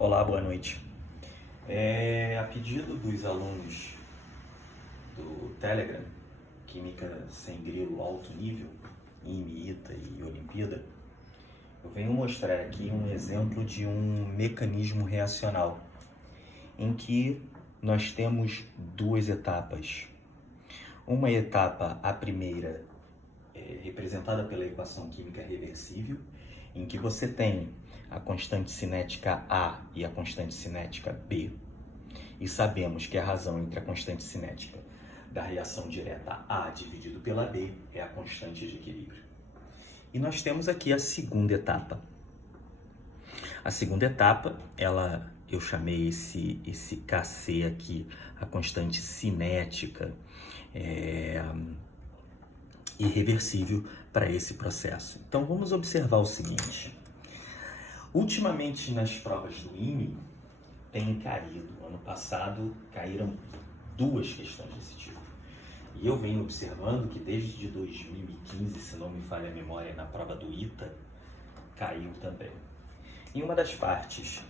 Olá, boa noite. A pedido dos alunos do Telegram, Química Sem Grilo Alto Nível, IME, ITA e Olimpíada, eu venho mostrar aqui um exemplo de um mecanismo reacional, em que nós temos duas etapas. Uma etapa, a primeira, representada pela equação química reversível, em que você tem a constante cinética A e a constante cinética B, e sabemos que a razão entre a constante cinética da reação direta A dividido pela B é a constante de equilíbrio. E nós temos aqui a segunda etapa. A segunda etapa, eu chamei esse Kc aqui, a constante cinética irreversível para esse processo. Então vamos observar o seguinte. Ultimamente nas provas do IME tem caído. Ano passado caíram duas questões desse tipo. E eu venho observando que desde 2015, se não me falha a memória, na prova do ITA, caiu também. Em uma das partes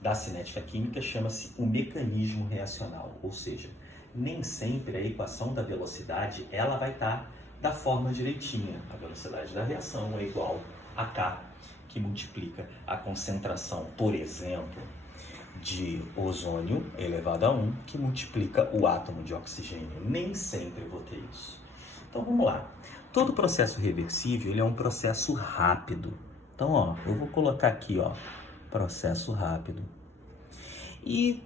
da cinética química chama-se o mecanismo reacional, ou seja, nem sempre a equação da velocidade ela vai estar da forma direitinha. A velocidade da reação é igual a K, que multiplica a concentração, por exemplo, de ozônio elevado a 1, que multiplica o átomo de oxigênio. Nem sempre eu vou ter isso. Então vamos lá. Todo processo reversível ele é um processo rápido. Então, eu vou colocar aqui, processo rápido. E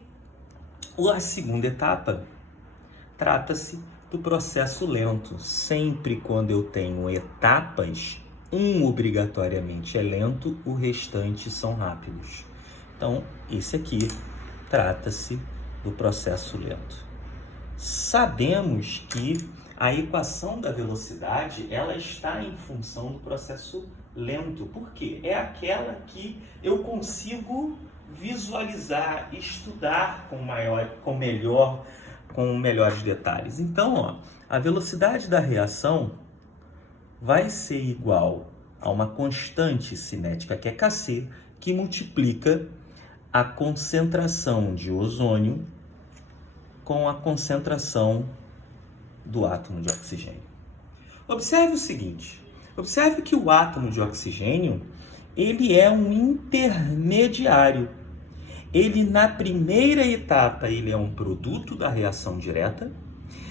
a segunda etapa trata-se do processo lento. Sempre quando eu tenho etapas, um obrigatoriamente é lento, o restante são rápidos. Então, esse aqui trata-se do processo lento. Sabemos que a equação da velocidade ela está em função do processo lento. Por quê? É aquela que eu consigo visualizar, estudar com melhores detalhes. Então, a velocidade da reação vai ser igual a uma constante cinética, que é Kc, que multiplica a concentração de ozônio com a concentração do átomo de oxigênio. Observe o seguinte, observe que o átomo de oxigênio, ele é um intermediário. Ele, na primeira etapa, ele é um produto da reação direta,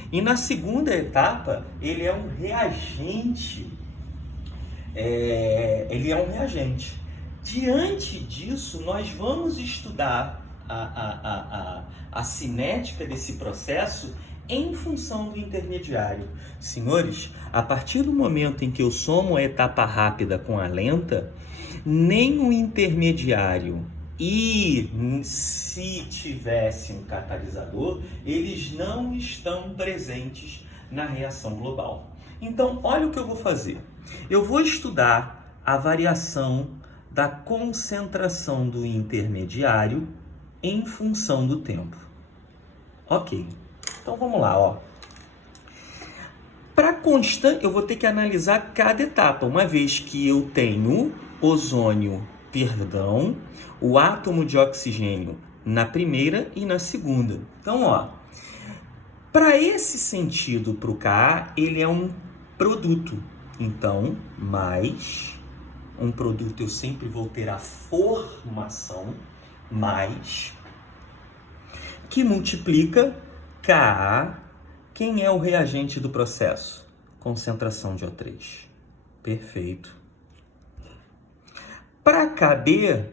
e na segunda etapa, ele é um reagente. Diante disso, nós vamos estudar a cinética desse processo em função do intermediário. Senhores, a partir do momento em que eu somo a etapa rápida com a lenta, nem o intermediário e se tivesse um catalisador, eles não estão presentes na reação global. Então, olha o que eu vou fazer. Eu vou estudar a variação da concentração do intermediário em função do tempo. Ok. Então, vamos lá, Para constante, eu vou ter que analisar cada etapa, uma vez que eu tenho o átomo de oxigênio na primeira e na segunda. Então, para esse sentido, para o Ka, ele é um produto. Então, mais um produto, eu sempre vou ter a formação, mais, que multiplica Ka. Quem é o reagente do processo? Concentração de O3. Perfeito. Para Kb,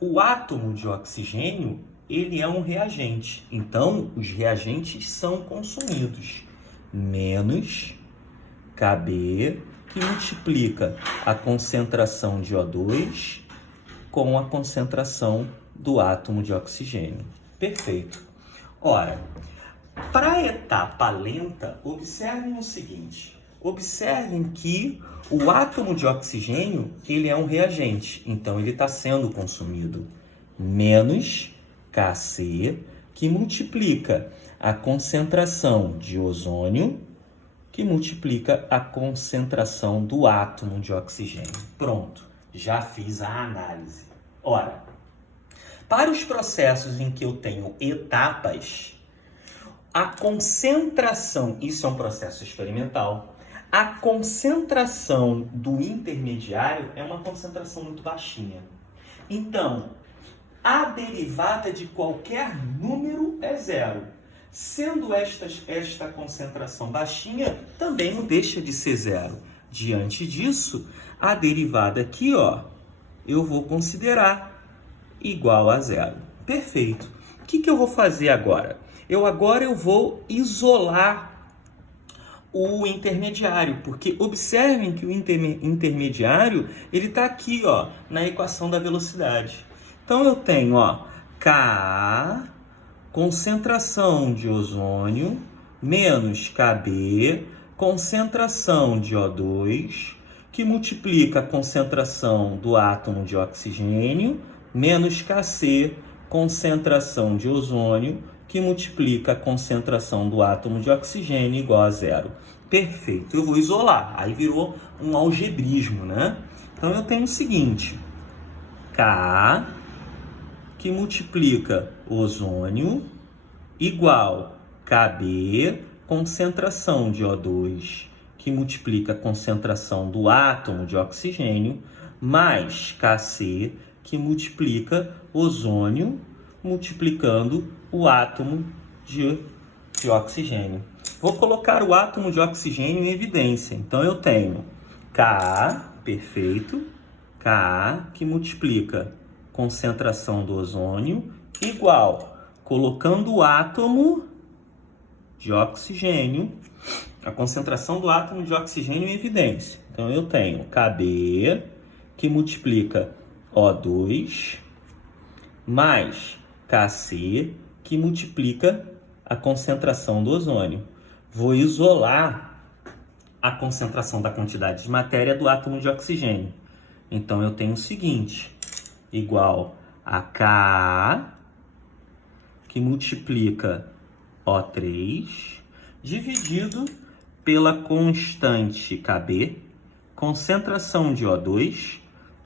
o átomo de oxigênio, ele é um reagente. Então, os reagentes são consumidos. Menos Kb, que multiplica a concentração de O2 com a concentração do átomo de oxigênio. Perfeito. Ora, para a etapa lenta, observem o seguinte. Observem que o átomo de oxigênio, ele é um reagente. Então, ele está sendo consumido. Menos Kc, que multiplica a concentração de ozônio, que multiplica a concentração do átomo de oxigênio. Pronto. Já fiz a análise. Ora, para os processos em que eu tenho etapas, a concentração, isso é um processo experimental, a concentração do intermediário é uma concentração muito baixinha. Então, a derivada de qualquer número é zero. Sendo esta concentração baixinha, também não deixa de ser zero. Diante disso, a derivada aqui, ó, eu vou considerar igual a zero. Perfeito. O que eu vou fazer agora? Agora eu vou isolar o intermediário, porque observem que o intermediário ele está aqui, ó, na equação da velocidade. Então eu tenho, ó, Ka, concentração de ozônio, menos Kb, concentração de O2, que multiplica a concentração do átomo de oxigênio, menos Kc, concentração de ozônio, que multiplica a concentração do átomo de oxigênio igual a zero. Perfeito, eu vou isolar. Aí virou um algebrismo, né? Então eu tenho o seguinte, Ka, que multiplica ozônio, igual Kb, concentração de O2, que multiplica a concentração do átomo de oxigênio, mais Kc, que multiplica ozônio, multiplicando o átomo de oxigênio. Vou colocar o átomo de oxigênio em evidência. Então eu tenho Ka, perfeito, Ka, que multiplica concentração do ozônio, igual, colocando o átomo de oxigênio, a concentração do átomo de oxigênio em evidência. Então eu tenho Kb, que multiplica O2, mais Kc, que multiplica a concentração do ozônio. Vou isolar a concentração da quantidade de matéria do átomo de oxigênio. Então eu tenho o seguinte, igual a Ka, que multiplica O3, dividido pela constante Kb, concentração de O2,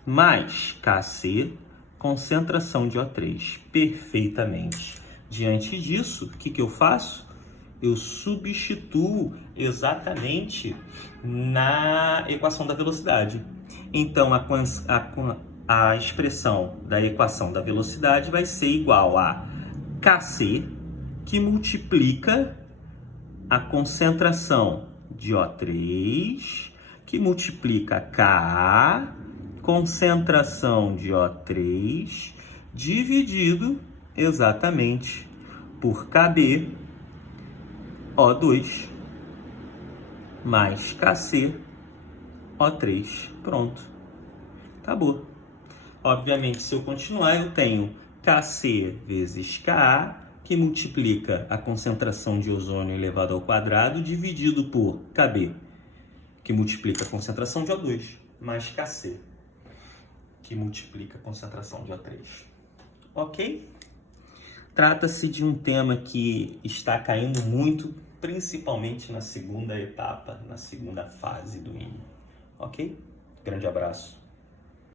mais Kc, concentração de O3. Perfeitamente. Diante disso, o que eu faço? Eu substituo exatamente na equação da velocidade. Então, a expressão da equação da velocidade vai ser igual a Kc, que multiplica a concentração de O3, que multiplica Ka, concentração de O3, dividido exatamente por Kb, O2, mais Kc, O3. Pronto. Acabou. Obviamente, se eu continuar, eu tenho Kc vezes Ka, que multiplica a concentração de ozônio elevado ao quadrado, dividido por Kb, que multiplica a concentração de O2, mais Kc, que multiplica a concentração de O3. Ok? Trata-se de um tema que está caindo muito, principalmente na segunda etapa, na segunda fase do IME. Ok? Grande abraço.